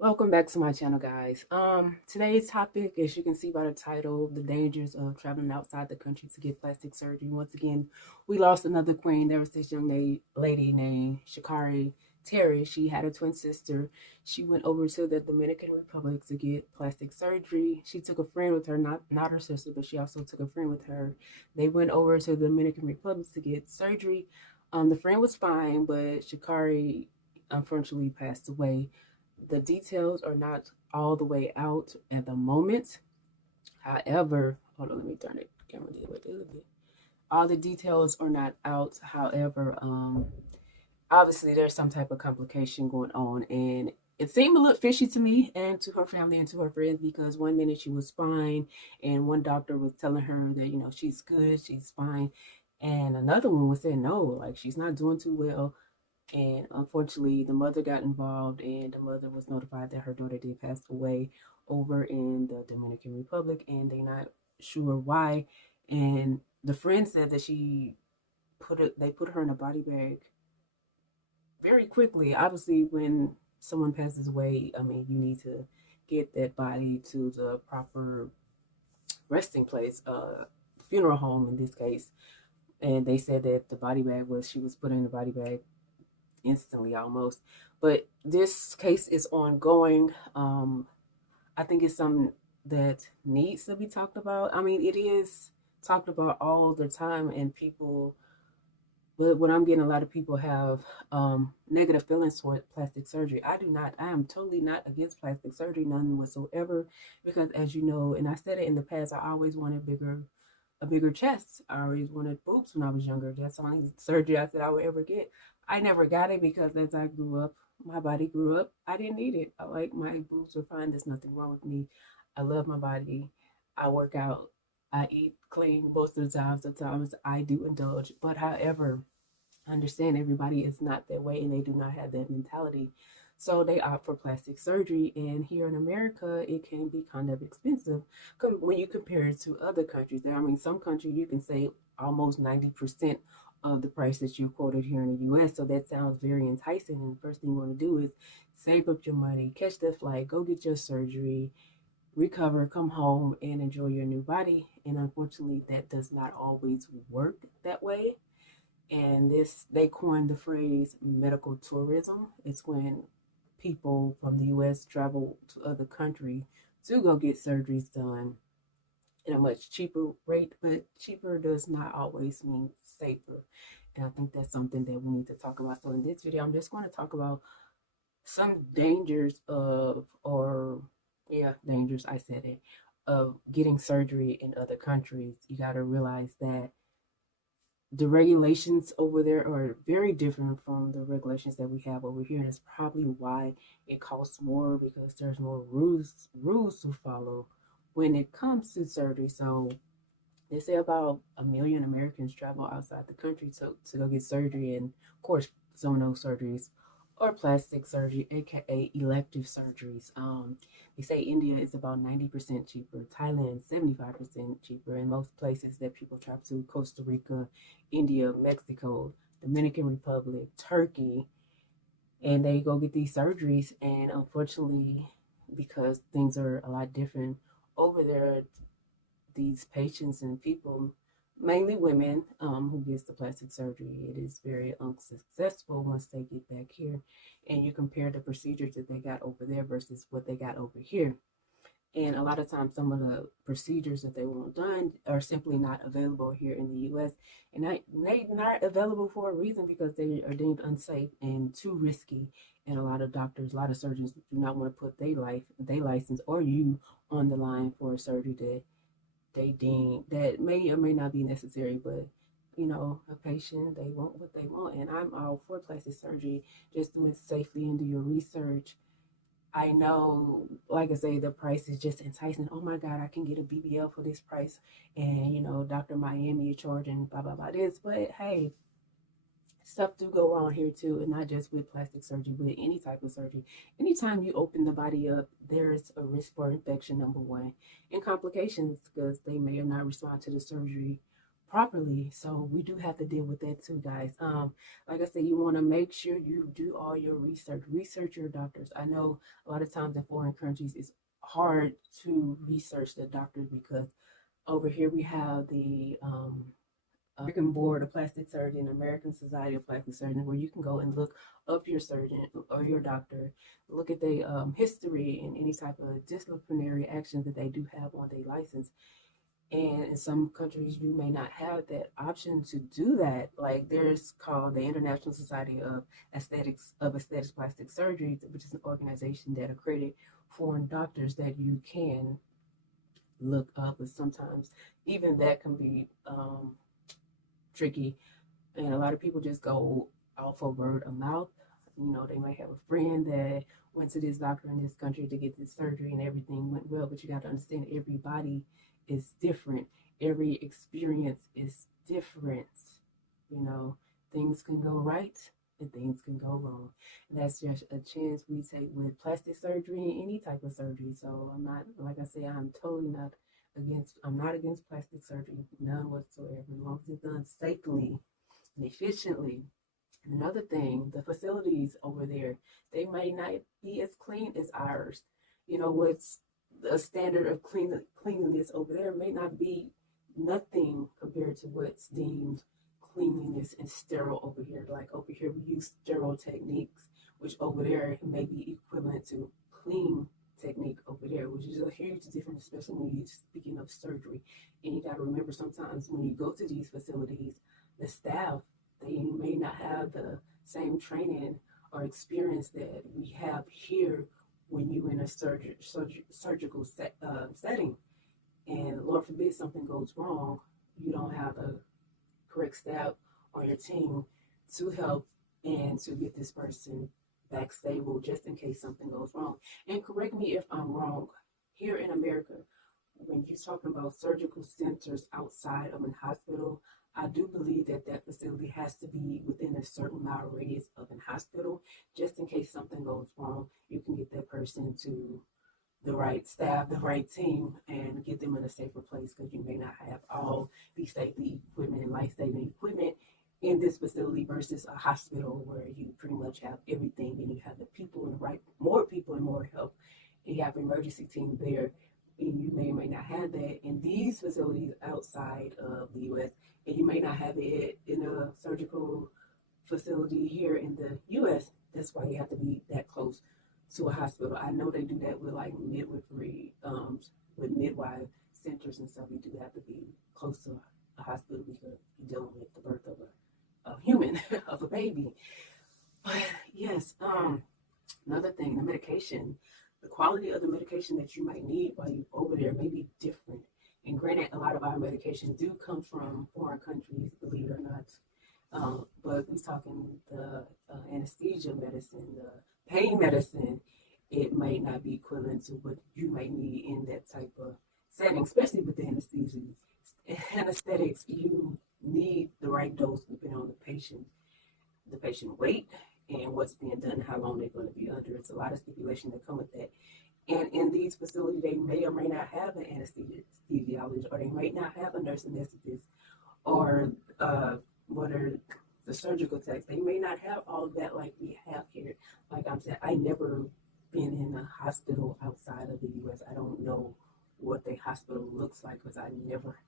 Welcome back to my channel, guys. Today's topic, as you can see by the title, the dangers of traveling outside the country to get plastic surgery. Once again, we lost another queen. There was this young lady named Shacare Terry. She had a twin sister. She went over to the Dominican Republic to get plastic surgery. She took a friend with her, not her sister, but she also took a friend with her. They went over to the Dominican Republic to get surgery. The friend was fine, but Shakari unfortunately passed away. The details are not all the way out at the moment. However, hold on, let me turn it camera a little bit. All the details are not out. However, obviously there's some type of complication going on, and it seemed a little fishy to me and to her family and to her friends because one minute she was fine, and one doctor was telling her that she's good, she's fine, and another one was saying no, like she's not doing too well. And unfortunately, the mother got involved, and the mother was notified that her daughter did pass away over in the Dominican Republic, and they're not sure why. And the friend said that they put her in a body bag very quickly. Obviously, when someone passes away, I mean, you need to get that body to the proper resting place, funeral home in this case. And they said that she was put in the body bag instantly almost. But this case is ongoing. I think it's something that needs to be talked about. I mean, it is talked about all the time, and people. But what I'm getting, a lot of people have negative feelings toward plastic surgery. I do not. I am totally not against plastic surgery, none whatsoever. Because as you know, and I said it in the past, I always wanted a bigger chest. I always wanted boobs when I was younger. That's the only surgery I said I would ever get. I never got it because as I grew up, my body grew up. I didn't need it. I like my boobs were fine. There's nothing wrong with me. I love my body. I work out. I eat clean most of the time. Sometimes I do indulge. But however, I understand everybody is not that way and they do not have that mentality. So they opt for plastic surgery. And here in America, it can be kind of expensive when you compare it to other countries. I mean, some countries you can save almost 90% of the price that you quoted here in the US. So that sounds very enticing. And the first thing you want to do is save up your money, catch the flight, go get your surgery, recover, come home, and enjoy your new body. And unfortunately, that does not always work that way. And they coined the phrase medical tourism. It's when people from the US travel to other countries to go get surgeries done at a much cheaper rate, but cheaper does not always mean safer. And I think that's something that we need to talk about. So in this video, I'm just going to talk about some dangers of, or yeah, dangers, I said it, of getting surgery in other countries. You got to realize that the regulations over there are very different from the regulations that we have over here. And that's probably why it costs more, because there's more rules to follow when it comes to surgery. So they say about 1 million Americans travel outside the country to go get surgery. And of course, some of those surgeries or plastic surgery, aka elective surgeries. They say India is about 90% cheaper, Thailand 75% cheaper, and most places that people travel to, Costa Rica, India, Mexico, Dominican Republic, Turkey, and they go get these surgeries. And unfortunately, because things are a lot different over there, these patients and people, mainly women, who gets the plastic surgery, it is very unsuccessful once they get back here. And you compare the procedures that they got over there versus what they got over here. And a lot of times, some of the procedures that they want done are simply not available here in the U.S. And they not available for a reason, because they are deemed unsafe and too risky. And a lot of doctors, a lot of surgeons do not want to put their license, or you on the line for a surgery that they deem that may or may not be necessary. But a patient, they want what they want, and I'm all for plastic surgery. Just do it safely and do your research. I know, like I say, the price is just enticing. Oh my God, I can get a BBL for this price, and Dr. Miami, you're charging blah blah blah this. But hey, stuff do go wrong here too, and not just with plastic surgery, but any type of surgery. Anytime you open the body up, there's a risk for infection, number one, and complications, because they may or not respond to the surgery properly. So we do have to deal with that too, guys. Like I said, you want to make sure you do all your research your doctors. I know a lot of times in foreign countries it's hard to research the doctors because over here we have the American Board of Plastic Surgery and American Society of Plastic Surgeons, where you can go and look up your surgeon or your doctor, look at their history and any type of disciplinary actions that they do have on their license. And in some countries, you may not have that option to do that. Like there's called the International Society of Aesthetics Plastic Surgery, which is an organization that accredits foreign doctors that you can look up. But sometimes even that can be tricky, and a lot of people just go off of word of mouth. You know, they might have a friend that went to this doctor in this country to get this surgery and everything went well, but you got to understand everybody is different. Every experience is different. You know, things can go right and things can go wrong. And that's just a chance we take with plastic surgery and any type of surgery. So I'm not, like I say, I'm not against plastic surgery, none whatsoever, as long as it's done safely and efficiently. And another thing, the facilities over there, they may not be as clean as ours. You know, what's the standard of cleanliness over there may not be nothing compared to what's deemed cleanliness and sterile over here. Like over here, we use sterile techniques, which over there may be equivalent to clean technique over there, which is a huge difference, especially when you're speaking of surgery. And you got to remember, sometimes when you go to these facilities, the staff, they may not have the same training or experience that we have here when you're in a surgical setting. And Lord forbid something goes wrong, you don't have the correct staff on your team to help and to get this person back stable just in case something goes wrong. And correct me if I'm wrong, here in America, when you're talking about surgical centers outside of a hospital, I do believe that that facility has to be within a certain mile radius of a hospital, just in case something goes wrong. You can get that person to the right staff, the right team, and get them in a safer place, because you may not have all the safety equipment and life-saving equipment in this facility versus a hospital where you pretty much have everything, and you have the people and more people and more help, and you have an emergency team there, and you may or may not have that in these facilities outside of the U.S., and you may not have it in a surgical facility here in the U.S. That's why you have to be that close to a hospital. I know they do that with like midwifery, with midwife centers and stuff. You do have to be close to a hospital because you're dealing with the birth of a human, of a baby. But yes, another thing, the medication, the quality of the medication that you might need while you're over there may be different. And granted, a lot of our medications do come from foreign countries, believe it or not. But we're talking the anesthesia medicine, the pain medicine, it may not be equivalent to what you may need in that type of setting, especially with the anesthesia. Anesthetics, you need the right dose depending on the patient weight, and what's being done, how long they're going to be under. It's a lot of stipulation that come with that. And in these facilities, they may or may not have an anesthesiologist, or they might not have a nurse anesthetist, or what are the surgical techs. They may not have all of that like we have here. Like I'm saying, I never been in a hospital outside of the U.S. I don't know what the hospital looks like because I never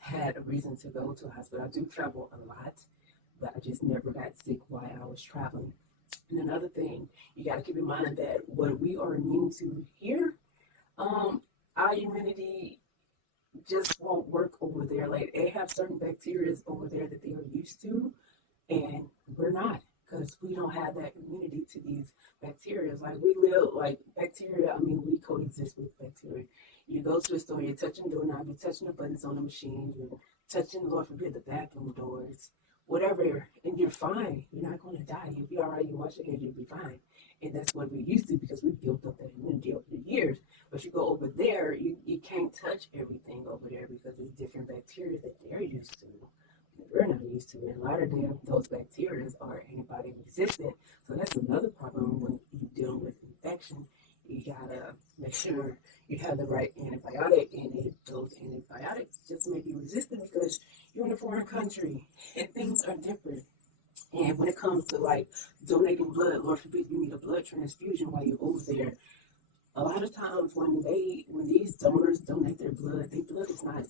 had a reason to go to a hospital. I do travel a lot, but I just never got sick while I was traveling. And another thing, you got to keep in mind that what we are immune to here, our immunity just won't work over there. Like they have certain bacteria over there that they are used to, and we're not, because we don't have that immunity to these bacteria. Like we live like bacteria. I mean, we coexist with bacteria. You go to the store, you're touching the doorknob, you're touching the buttons on the machine, you're touching, Lord forbid, the bathroom doors, whatever, and you're fine. You're not going to die. You'll be all right. You wash your hands, you'll be fine. And that's what we're used to because we've built up that immunity over the years. But you go over there, you can't touch everything over there because it's different bacteria that they're used to. We're not used to it. A lot of those bacteria are antibiotic resistant. So that's another problem when you're dealing with infection. You gotta make sure you have the right antibiotic, and those antibiotics just may be resistant because you're in a foreign to like donating blood. Lord forbid you need a blood transfusion while you're over there. A lot of times when these donors donate their blood is not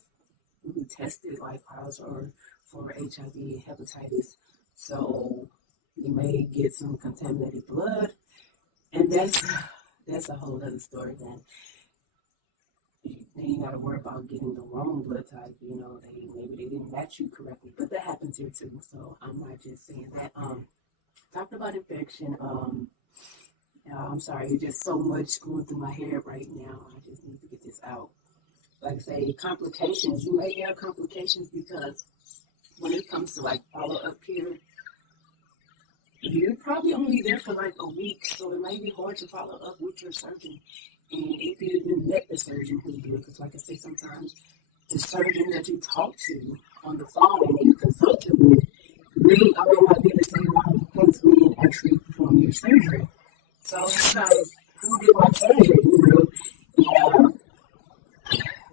really tested like ours or for HIV and hepatitis. So you may get some contaminated blood, and that's a whole other story. Then you got to worry about getting the wrong blood type. Maybe they didn't match you correctly, but that happens here too. So I'm not just saying that. Talking about infection. I'm sorry, it's just so much going through my head right now. I just need to get this out. Like I say, complications. You may have complications because when it comes to like follow up here, you're probably only there for like a week, so it may be hard to follow up with your surgeon. And if you even met the surgeon who you do, because like I say, sometimes the surgeon that you talk to on the phone and you consult with may not be the same one as me and actually perform your surgery. So sometimes who did my surgery,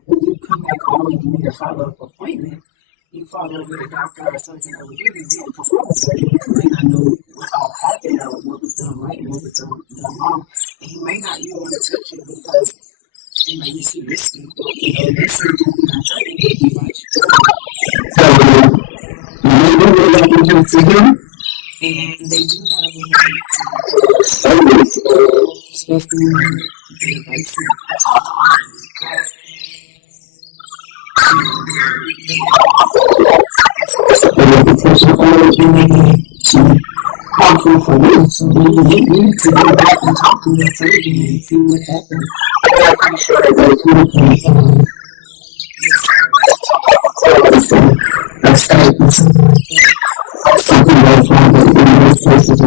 when you come back home and you need a follow-up appointment, you follow up with a doctor or something that really did perform the surgery. You may not know what all happened or what was done right and what was done wrong. And you may not even want to touch it because it may be too risky. This surgeon is not trying to get you much done. So, you really have to come to him. And they do have a service, especially when they like to talk because harmful for you. So you need to go back and talk to your surgeon and see what happened. I'm pretty sure that you can a statement, something like that in most cases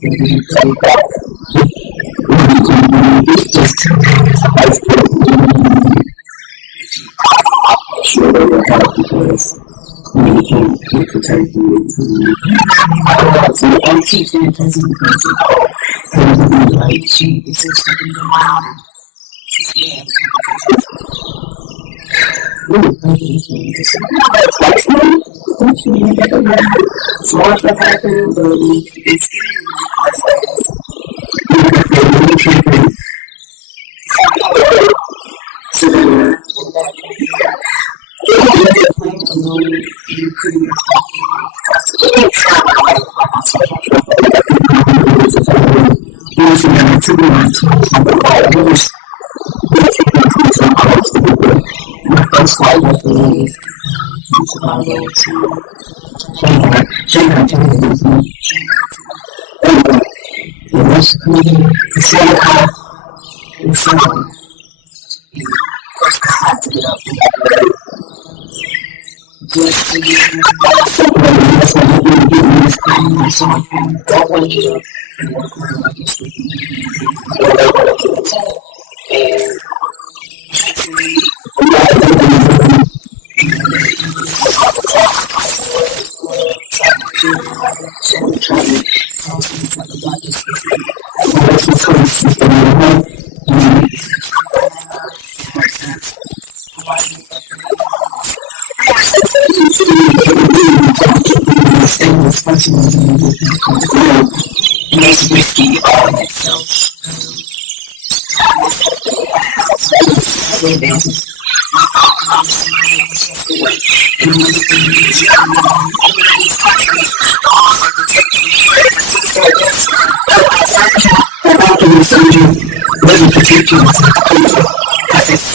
when you come back. It's just 2 days. Sure that will help because you can protect you. So I'm teaching intensity because like she is something around. Yeah. Small stuff happened, but it's you couldn't my first flight was in Chicago to Shanghai. It was coming to Shanghai. And so, first I had to get up and just to get that's what I really did in this time. So I don't want to get up and walk around like it's with me. And actually, and it's risky all in itself. Doesn't protect you because it's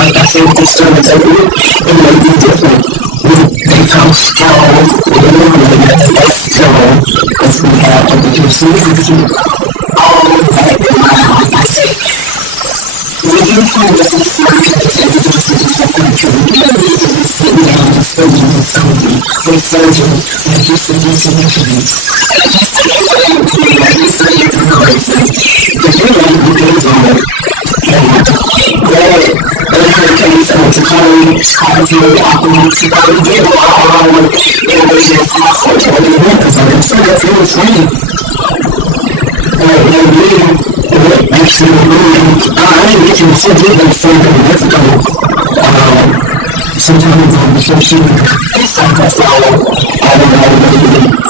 like I said, with these sermons, it may be different. They come strong, that's strong, because we have education, all that in mind. Like I said, when you find that these sermons, you don't need to be sitting down and studying with somebody, with surgeons, like you said, to the documents to probably get all the individuals unfortunately because I'm so that's it was funny. They did actually I didn't get to the subject like 7 months ago. Sometimes on the social it's like I follow I don't know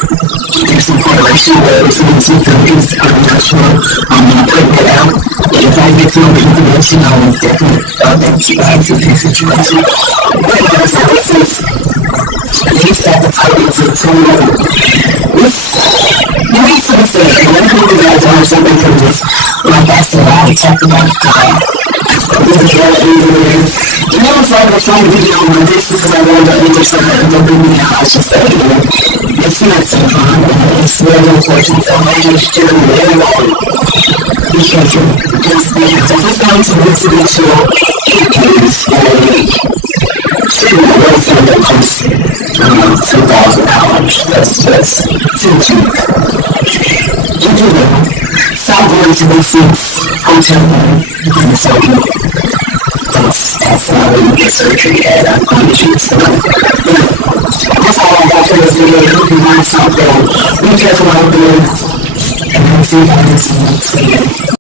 there's some correlation where it's in two things I'm not sure I'm not putting it out. If I get to know the information I will definitely emphasize the situation. But as I was these at the title to this you need to say and let me guys learn something from this. Like I said, I talked about you know it's like a fun video on this because I wanted to understand that it don't me out. I just said it's not so fun. It's very unfortunate. So I just do it very well. Because it's going to be to kids treatment away from the cost $2,000. That's too cheap. You do that. Stop going to the seats, hotel room, and surgery. That's how you get surgery at a condition. So, that's all I got for this video. If you learn something, be careful out there, and we'll see you guys next video.